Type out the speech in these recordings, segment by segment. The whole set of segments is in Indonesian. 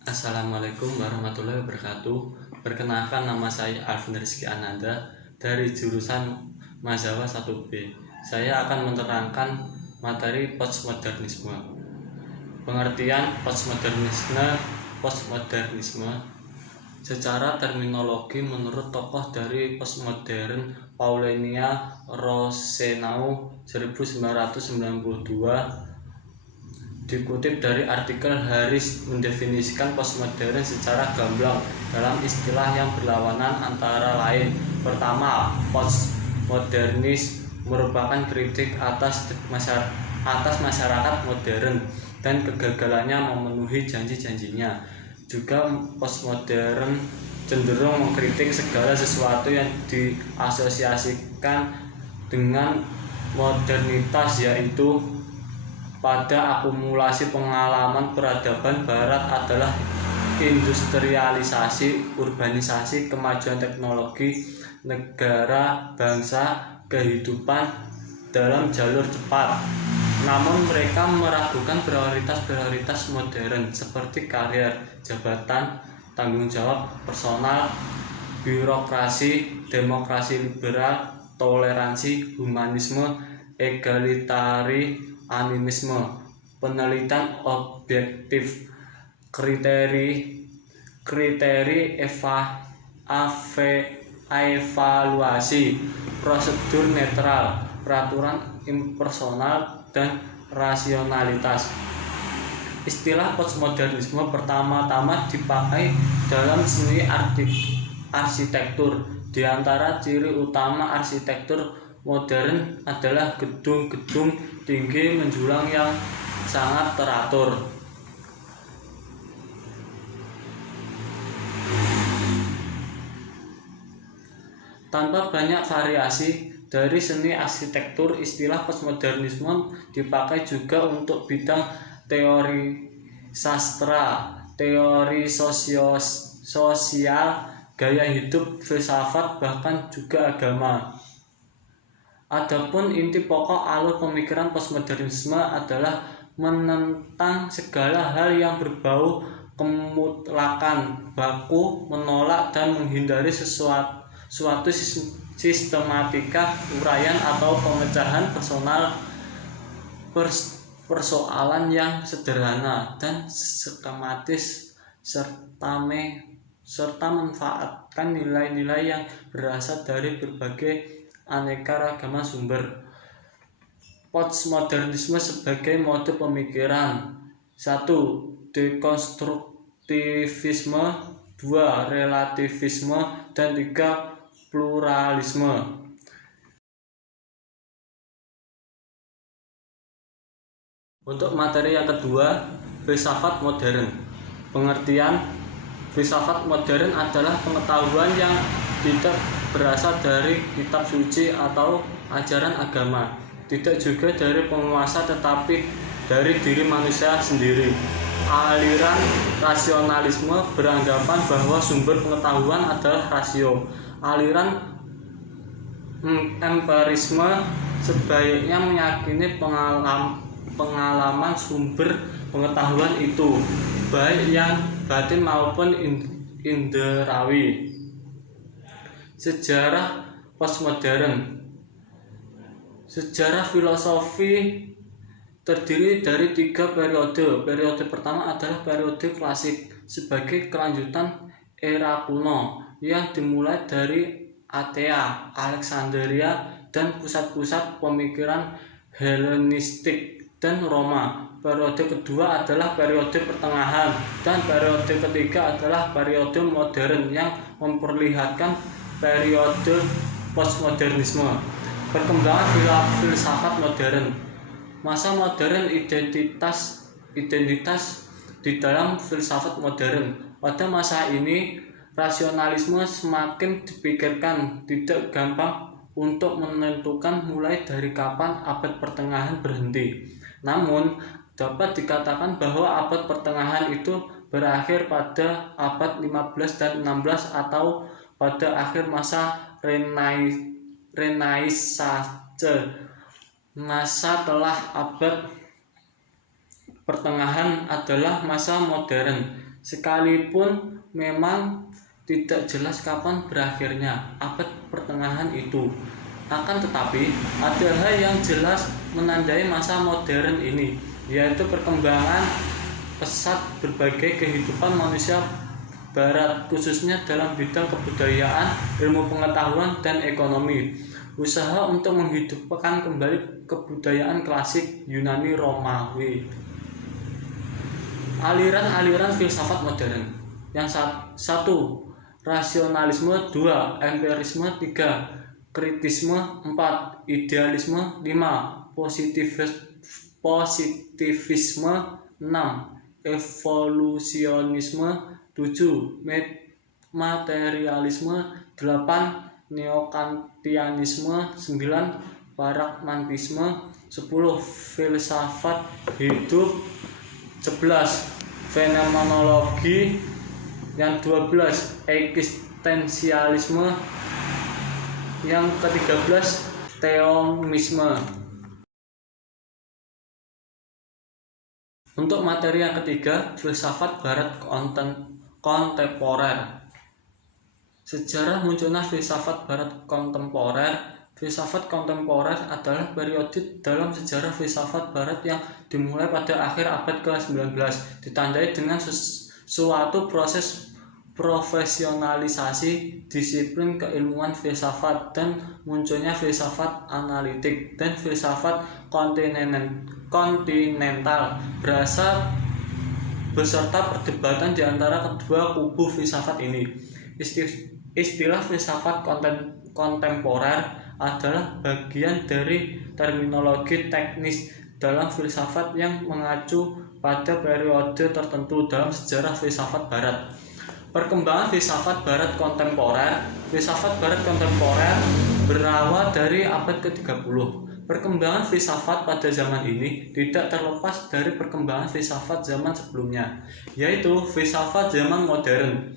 Assalamualaikum warahmatullahi wabarakatuh. Perkenalkan, nama saya Alvin Rizky Ananda dari jurusan Mahasiswa 1B. Saya akan menerangkan materi postmodernisme. Pengertian postmodernisme secara terminologi menurut tokoh dari postmodern Paulinia Rosenau 1992. Dikutip dari artikel, Harris mendefinisikan postmodern secara gamblang dalam istilah yang berlawanan, antara lain: pertama, postmodernis merupakan kritik atas masyarakat modern dan kegagalannya memenuhi janji-janjinya. Juga postmodern cenderung mengkritik segala sesuatu yang diasosiasikan dengan modernitas, yaitu pada akumulasi pengalaman peradaban barat adalah industrialisasi, urbanisasi, kemajuan teknologi, negara, bangsa, kehidupan dalam jalur cepat. Namun mereka meragukan prioritas-prioritas modern seperti karier, jabatan, tanggung jawab personal, birokrasi, demokrasi liberal, toleransi, humanisme, egalitarianisme, penelitian objektif, kriteri evaluasi, prosedur netral, peraturan impersonal, dan rasionalitas. Istilah postmodernisme pertama-tama dipakai dalam seni arsitektur. Di antara ciri utama arsitektur modern adalah gedung-gedung tinggi menjulang yang sangat teratur. Tanpa banyak variasi dari seni arsitektur, istilah postmodernisme dipakai juga untuk bidang teori sastra, teori sosial, gaya hidup, filsafat, bahkan juga agama. Adapun inti pokok alur pemikiran postmodernisme adalah menentang segala hal yang berbau kemutlakan, baku, menolak dan menghindari suatu sistematika uraian atau pemecahan persoalan yang sederhana dan skematis, serta memanfaatkan nilai-nilai yang berasal dari berbagai aneka ragaman sumber. Postmodernisme sebagai mode pemikiran: 1. Dekonstruktivisme, 2. Relativisme, dan 3. Pluralisme. Untuk materi yang kedua, filsafat modern. Pengertian: filsafat modern adalah pengetahuan yang tidak berasal dari kitab suci atau ajaran agama, tidak juga dari penguasa, tetapi dari diri manusia sendiri. Aliran rasionalisme beranggapan bahwa sumber pengetahuan adalah rasio. Aliran empirisme sebaiknya meyakini pengalaman sumber pengetahuan itu, baik yang batin maupun indrawi. Sejarah postmodern. Sejarah filosofi terdiri dari 3 periode. Periode pertama adalah periode klasik, sebagai kelanjutan era kuno yang dimulai dari Athena, Alexandria, dan pusat-pusat pemikiran Helenistik dan Roma. Periode kedua adalah periode pertengahan, dan periode ketiga adalah periode modern yang memperlihatkan periode postmodernisme. Perkembangan filsafat modern. Masa modern, identitas di dalam filsafat modern. Pada masa ini, rasionalisme semakin dipikirkan, tidak gampang untuk menentukan mulai dari kapan abad pertengahan berhenti. Namun, dapat dikatakan bahwa abad pertengahan itu berakhir pada abad 15 dan 16 atau pada akhir masa Renaissance. Masa setelah abad pertengahan adalah masa modern. sekalipun memang tidak jelas kapan berakhirnya abad pertengahan itu. Akan tetapi, ada hal yang jelas menandai masa modern ini, yaitu perkembangan pesat berbagai kehidupan manusia Barat, khususnya dalam bidang kebudayaan, ilmu pengetahuan, dan ekonomi. Usaha untuk menghidupkan kembali kebudayaan klasik Yunani Romawi. Aliran-aliran filsafat modern. Yang satu, rasionalisme. 2, empirisme. 3, kritisme. 4, idealisme. 5, positivisme. 6, evolusionisme. 7, materialisme. 8, neokantianisme. 9, pragmatisme. 10, filsafat hidup. 11, fenomenologi. Yang 12, eksistensialisme. Yang ke-13, teomisme. Untuk materi yang ketiga, filsafat Barat kontemporer. Sejarah munculnya filsafat Barat kontemporer. Filsafat kontemporer adalah periode dalam sejarah filsafat Barat yang dimulai pada akhir abad ke-19, ditandai dengan suatu proses profesionalisasi disiplin keilmuan filsafat dan munculnya filsafat analitik dan filsafat kontinental beserta perdebatan di antara kedua kubu filsafat ini. Istilah filsafat kontemporer adalah bagian dari terminologi teknis dalam filsafat yang mengacu pada periode tertentu dalam sejarah filsafat Barat. Perkembangan filsafat Barat kontemporer. Filsafat Barat kontemporer berawal dari abad ke-30. Perkembangan filsafat pada zaman ini tidak terlepas dari perkembangan filsafat zaman sebelumnya, yaitu filsafat zaman modern.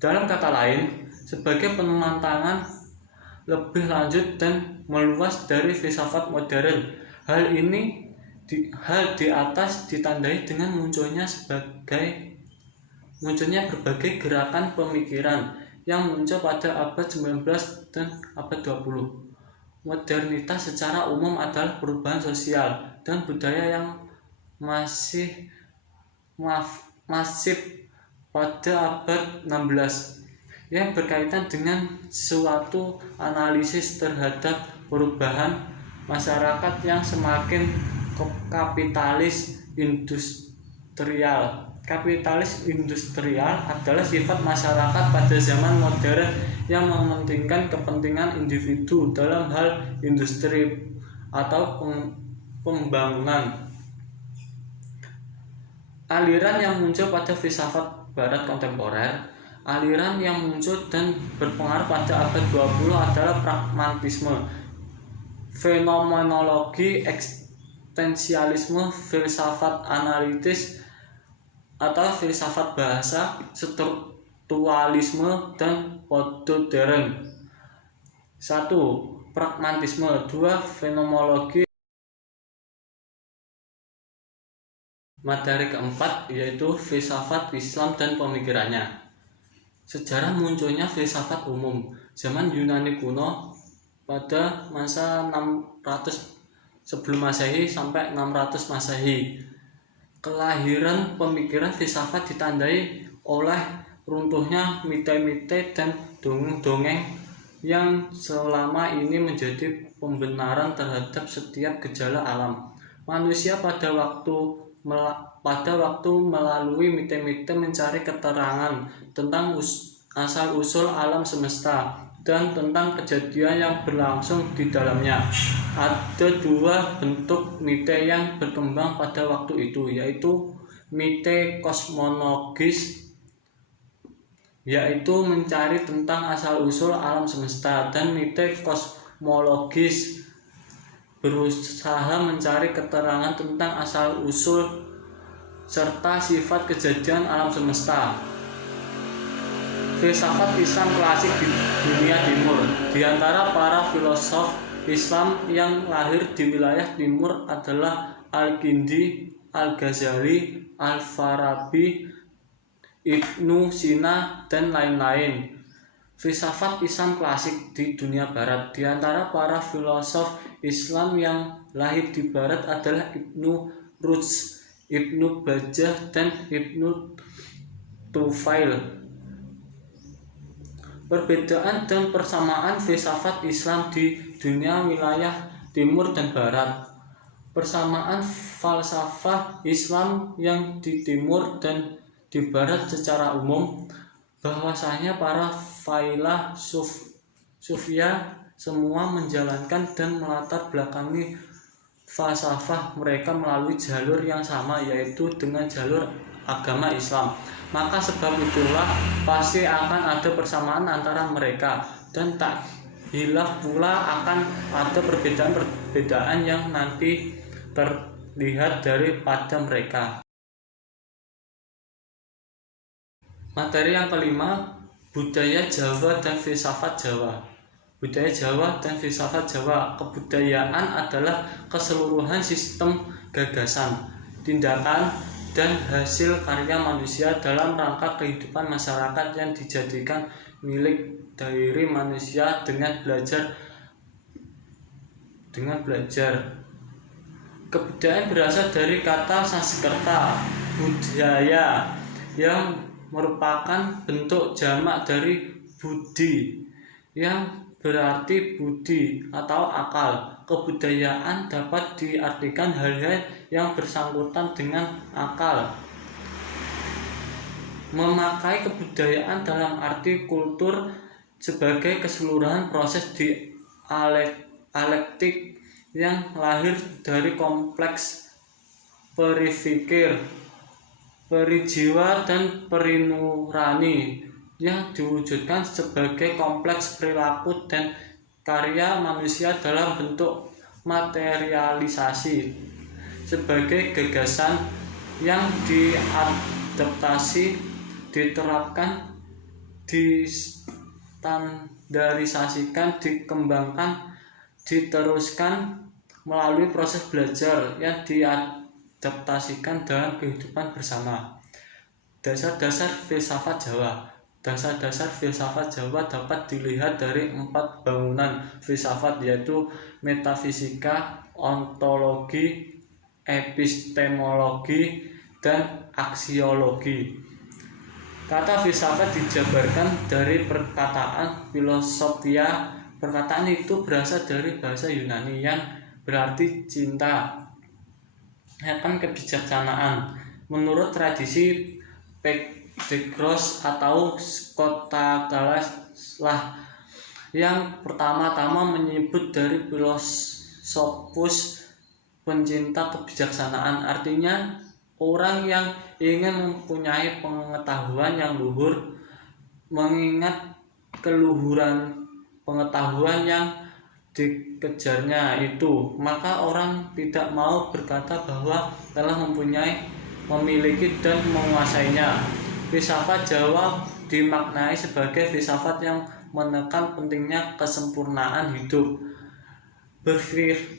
Dalam kata lain, sebagai pemantangan lebih lanjut dan meluas dari filsafat modern. Hal di atas ditandai dengan munculnya berbagai gerakan pemikiran yang muncul pada abad 19 dan abad 20. Modernitas secara umum adalah perubahan sosial dan budaya yang masif pada abad 16 yang berkaitan dengan suatu analisis terhadap perubahan masyarakat yang semakin kapitalis industrial. Kapitalis industrial adalah sifat masyarakat pada zaman modern yang mementingkan kepentingan individu dalam hal industri atau pembangunan. Aliran yang muncul pada filsafat Barat kontemporer. Aliran yang muncul dan berpengaruh pada abad 20 adalah pragmatisme, fenomenologi, eksistensialisme, filsafat analitis atau filsafat bahasa, strukturalisme, dan postmodern. 1. Pragmatisme. 2. Fenomenologi. Materi keempat yaitu filsafat Islam dan pemikirannya. Sejarah munculnya filsafat umum zaman Yunani kuno pada masa 600 sebelum Masehi sampai 600 Masehi. Kelahiran pemikiran filsafat ditandai oleh runtuhnya mite-mite dan dongeng-dongeng yang selama ini menjadi pembenaran terhadap setiap gejala alam. Manusia pada waktu melalui mite-mite mencari keterangan tentang asal-usul alam semesta dan tentang kejadian yang berlangsung di dalamnya. Ada dua bentuk mite yang berkembang pada waktu itu, yaitu mite kosmologis, yaitu mencari tentang asal-usul alam semesta, dan mite kosmologis, berusaha mencari keterangan tentang asal-usul serta sifat kejadian alam semesta. Filsafat Islam klasik di dunia timur. Di antara para filosof Islam yang lahir di wilayah timur adalah Al-Kindi, Al-Ghazali, Al-Farabi, Ibnu Sina, dan lain-lain. Filsafat Islam klasik di dunia barat. Di antara para filosof Islam yang lahir di barat adalah Ibnu Rushd, Ibnu Bajjah, dan Ibnu Tufail. Perbedaan dan persamaan filsafat Islam di dunia wilayah timur dan barat. Persamaan falsafah Islam yang di timur dan di barat secara umum, bahwasanya para sufia semua menjalankan dan melatar belakangi falsafah mereka melalui jalur yang sama, yaitu dengan jalur agama Islam. Maka sebab itulah pasti akan ada persamaan antara mereka, dan tak hilaf pula akan ada perbedaan-perbedaan yang nanti terlihat daripada mereka. Materi yang kelima, budaya Jawa dan filsafat Jawa. Budaya Jawa dan filsafat Jawa. Kebudayaan adalah keseluruhan sistem gagasan, tindakan, dan hasil karya manusia dalam rangka kehidupan masyarakat yang dijadikan milik dari manusia dengan belajar. Kebudayaan berasal dari kata Sanskerta budaya, yang merupakan bentuk jamak dari budi, yang berarti budi atau akal. Kebudayaan dapat diartikan hal-hal yang bersangkutan dengan akal. Memakai kebudayaan dalam arti kultur sebagai keseluruhan proses dialektik yang lahir dari kompleks peripikir, perijiwa, dan perinurani yang diwujudkan sebagai kompleks perilaku dan karya manusia dalam bentuk materialisasi sebagai gagasan yang diadaptasi, diterapkan, distandarisasikan, dikembangkan, diteruskan melalui proses belajar yang diadaptasikan dalam kehidupan bersama. Dasar-dasar filsafat Jawa. Dasar-dasar filsafat Jawa dapat dilihat dari 4 bangunan filsafat, yaitu metafisika, ontologi, epistemologi, dan aksiologi. Kata filsafat dijabarkan dari perkataan filosofia. Perkataan itu berasal dari bahasa Yunani yang berarti cinta akan kebijaksanaan. Menurut tradisi Pythagoras atau Skotagas lah yang pertama-tama menyebut dari filosofus pencinta kebijaksanaan, artinya orang yang ingin mempunyai pengetahuan yang luhur, mengingat keluhuran pengetahuan yang dikejarnya itu, maka orang tidak mau berkata bahwa telah memiliki dan menguasainya. Filsafat Jawa dimaknai sebagai filsafat yang menekan pentingnya kesempurnaan hidup.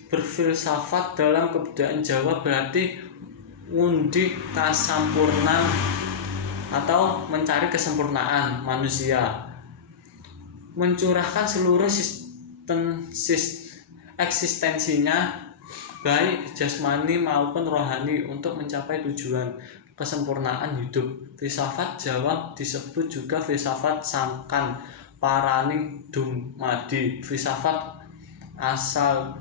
Berfilsafat dalam kebudayaan Jawa berarti undi kasampurnan atau mencari kesempurnaan manusia, mencurahkan seluruh eksistensinya baik jasmani maupun rohani untuk mencapai tujuan kesempurnaan hidup. Filsafat Jawa disebut juga filsafat sangkan paraning dumadi, filsafat asal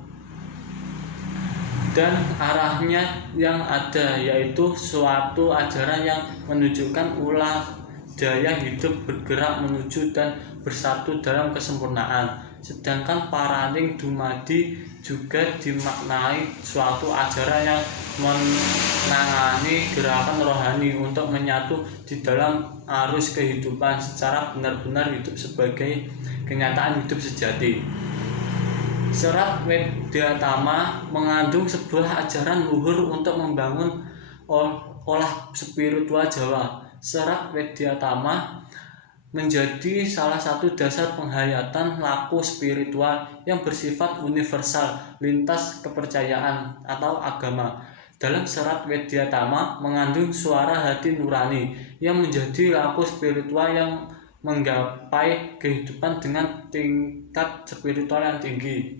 dan arahnya yang ada, yaitu suatu ajaran yang menunjukkan ulah daya hidup bergerak menuju dan bersatu dalam kesempurnaan. Sedangkan paraning dumadi juga dimaknai suatu ajaran yang menangani gerakan rohani untuk menyatu di dalam arus kehidupan secara benar-benar hidup sebagai kenyataan hidup sejati. Serat Widyatama mengandung sebuah ajaran luhur untuk membangun olah spiritual Jawa. Serat Widyatama menjadi salah satu dasar penghayatan laku spiritual yang bersifat universal lintas kepercayaan atau agama. dalam serat Widyatama mengandung suara hati nurani yang menjadi lampu spiritual yang menggapai kehidupan dengan tingkat spiritual yang tinggi.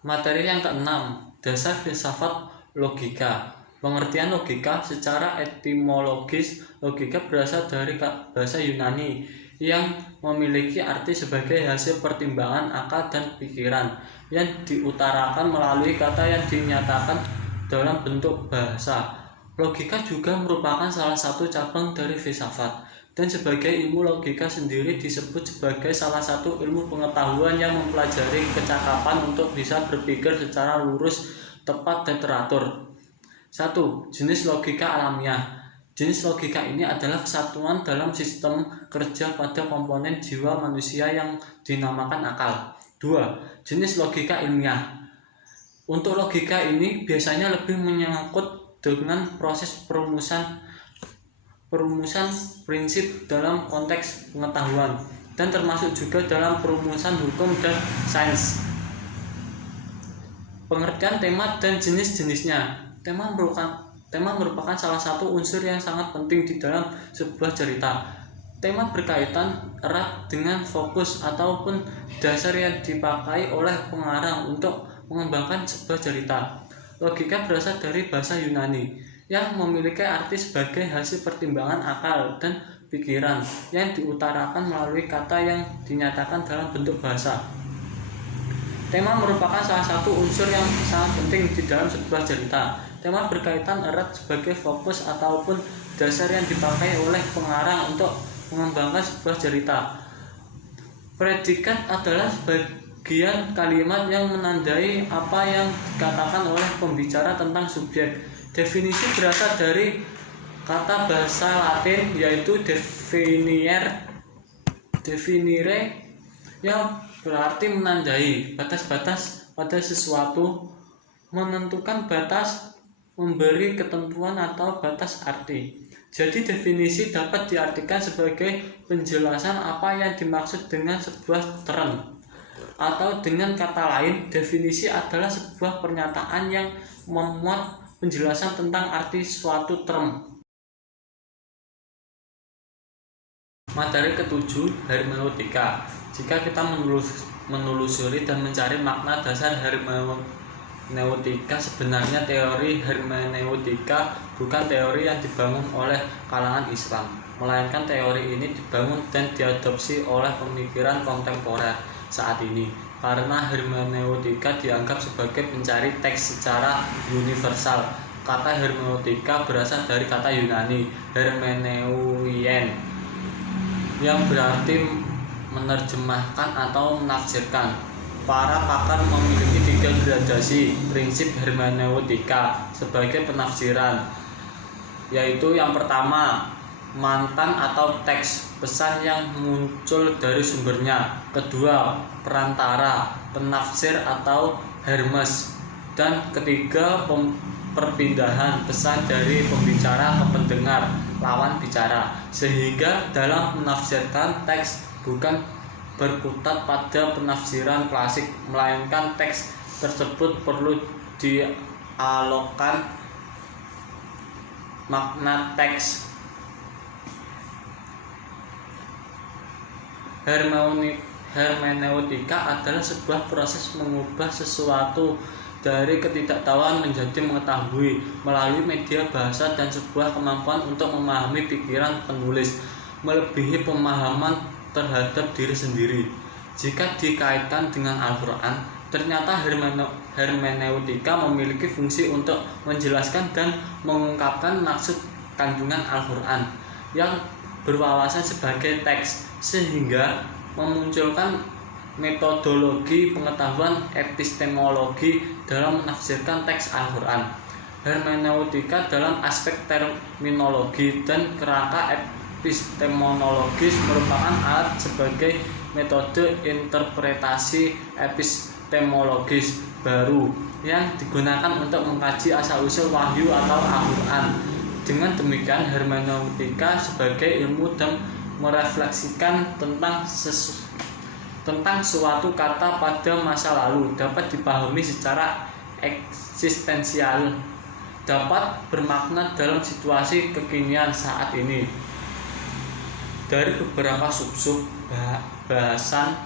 Materi yang keenam, dasar filsafat logika. Pengertian logika secara etimologis, logika berasal dari bahasa Yunani yang memiliki arti sebagai hasil pertimbangan akal dan pikiran yang diutarakan melalui kata yang dinyatakan dalam bentuk bahasa. Logika juga merupakan salah satu cabang dari filsafat, dan sebagai ilmu logika sendiri disebut sebagai salah satu ilmu pengetahuan yang mempelajari kecakapan untuk bisa berpikir secara lurus, tepat, dan teratur. 1. Jenis logika alamiah. Jenis logika ini adalah kesatuan dalam sistem kerja pada komponen jiwa manusia yang dinamakan akal. 2. Jenis logika ilmiah. Untuk logika ini biasanya lebih menyangkut dengan proses perumusan prinsip dalam konteks pengetahuan, dan termasuk juga dalam perumusan hukum dan sains. Pengertian tema dan jenis-jenisnya. Tema merupakan salah satu unsur yang sangat penting di dalam sebuah cerita. Tema berkaitan erat dengan fokus ataupun dasar yang dipakai oleh pengarang untuk mengembangkan sebuah cerita. Logika berasal dari bahasa Yunani yang memiliki arti sebagai hasil pertimbangan akal dan pikiran yang diutarakan melalui kata yang dinyatakan dalam bentuk bahasa. Tema merupakan salah satu unsur yang sangat penting di dalam sebuah cerita. Tema berkaitan erat sebagai fokus ataupun dasar yang dipakai oleh pengarang untuk mengembangkan sebuah cerita. Predikat adalah sebagian kalimat yang menandai apa yang dikatakan oleh pembicara tentang subjek. Definisi berasal dari kata bahasa Latin yaitu definire yang berarti menandai batas-batas pada sesuatu, menentukan batas, memberi ketentuan atau batas arti. Jadi definisi dapat diartikan sebagai penjelasan apa yang dimaksud dengan sebuah term. Atau dengan kata lain, definisi adalah sebuah pernyataan yang memuat penjelasan tentang arti suatu term. Materi ketujuh, hermeneutika. Jika kita menelusuri dan mencari makna dasar hermeneutika, sebenarnya teori hermeneutika bukan teori yang dibangun oleh kalangan Islam, melainkan teori ini dibangun dan diadopsi oleh pemikiran kontemporer saat ini, karena hermeneutika dianggap sebagai pencari teks secara universal. Kata hermeneutika berasal dari kata Yunani hermeneuien yang berarti menerjemahkan atau menafsirkan. Para pakar memiliki 3 gradasi prinsip hermeneutika sebagai penafsiran, yaitu yang pertama, mantan atau teks, pesan yang muncul dari sumbernya. Kedua, perantara, penafsir atau hermes. Dan ketiga, perpindahan pesan dari pembicara ke pendengar, lawan bicara. Sehingga dalam menafsirkan teks bukan berkutat pada penafsiran klasik, melainkan teks tersebut perlu dialokkan makna teks. Hermeneutika adalah sebuah proses mengubah sesuatu dari ketidaktahuan menjadi mengetahui melalui media bahasa dan sebuah kemampuan untuk memahami pikiran penulis, melebihi pemahaman terhadap diri sendiri. Jika dikaitkan dengan Al-Quran, ternyata hermeneutika memiliki fungsi untuk menjelaskan dan mengungkapkan maksud kandungan Al-Quran yang berwawasan sebagai teks, sehingga memunculkan metodologi pengetahuan epistemologi dalam menafsirkan teks Al-Quran. Hermeneutika dalam aspek terminologi dan kerangka epistemologis merupakan alat sebagai metode interpretasi epistemologis baru yang digunakan untuk mengkaji asal-usul wahyu atau Al-Quran. Dengan demikian, hermeneutika sebagai ilmu dan merefleksikan tentang tentang suatu kata pada masa lalu dapat dipahami secara eksistensial, dapat bermakna dalam situasi kekinian saat ini. Dari beberapa sub-sub bahasan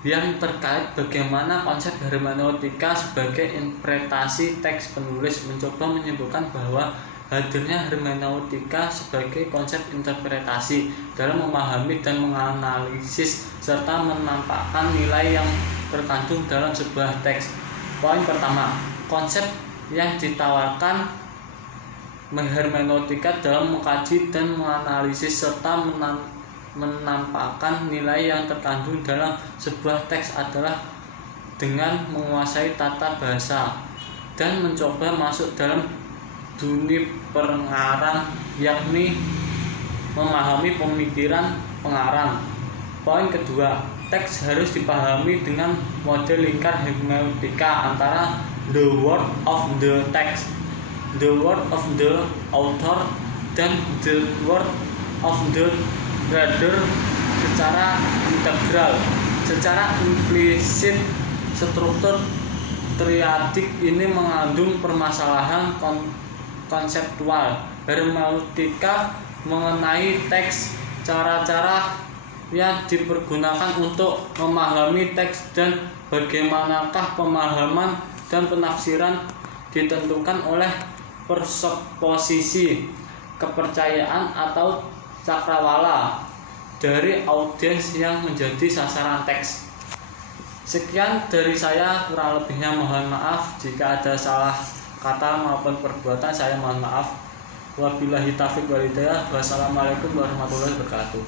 yang terkait bagaimana konsep hermeneutika sebagai interpretasi teks, penulis mencoba menyimpulkan bahwa hadirnya hermeneutika sebagai konsep interpretasi dalam memahami dan menganalisis serta menampakkan nilai yang terkandung dalam sebuah teks. Poin pertama, konsep yang ditawarkan hermeneutika dalam mengkaji dan menganalisis serta menampakkan nilai yang terkandung dalam sebuah teks adalah dengan menguasai tata bahasa dan mencoba masuk dalam dunia pengarang, yakni memahami pemikiran pengarang. Poin kedua, teks harus dipahami dengan model lingkar hermeneutika antara the word of the text, the word of the author, dan the word of the reader secara integral. Secara implisit, struktur triadik ini mengandung permasalahan konseptual hermeneutika mengenai teks, cara-cara yang dipergunakan untuk memahami teks, dan bagaimanakah pemahaman dan penafsiran ditentukan oleh presupposisi, kepercayaan atau cakrawala dari audiens yang menjadi sasaran teks. Sekian dari saya, kurang lebihnya mohon maaf jika ada salah kata maupun perbuatan, saya mohon maaf. Wabillahi taufiq wal hidayah. Wassalamualaikum warahmatullahi wabarakatuh.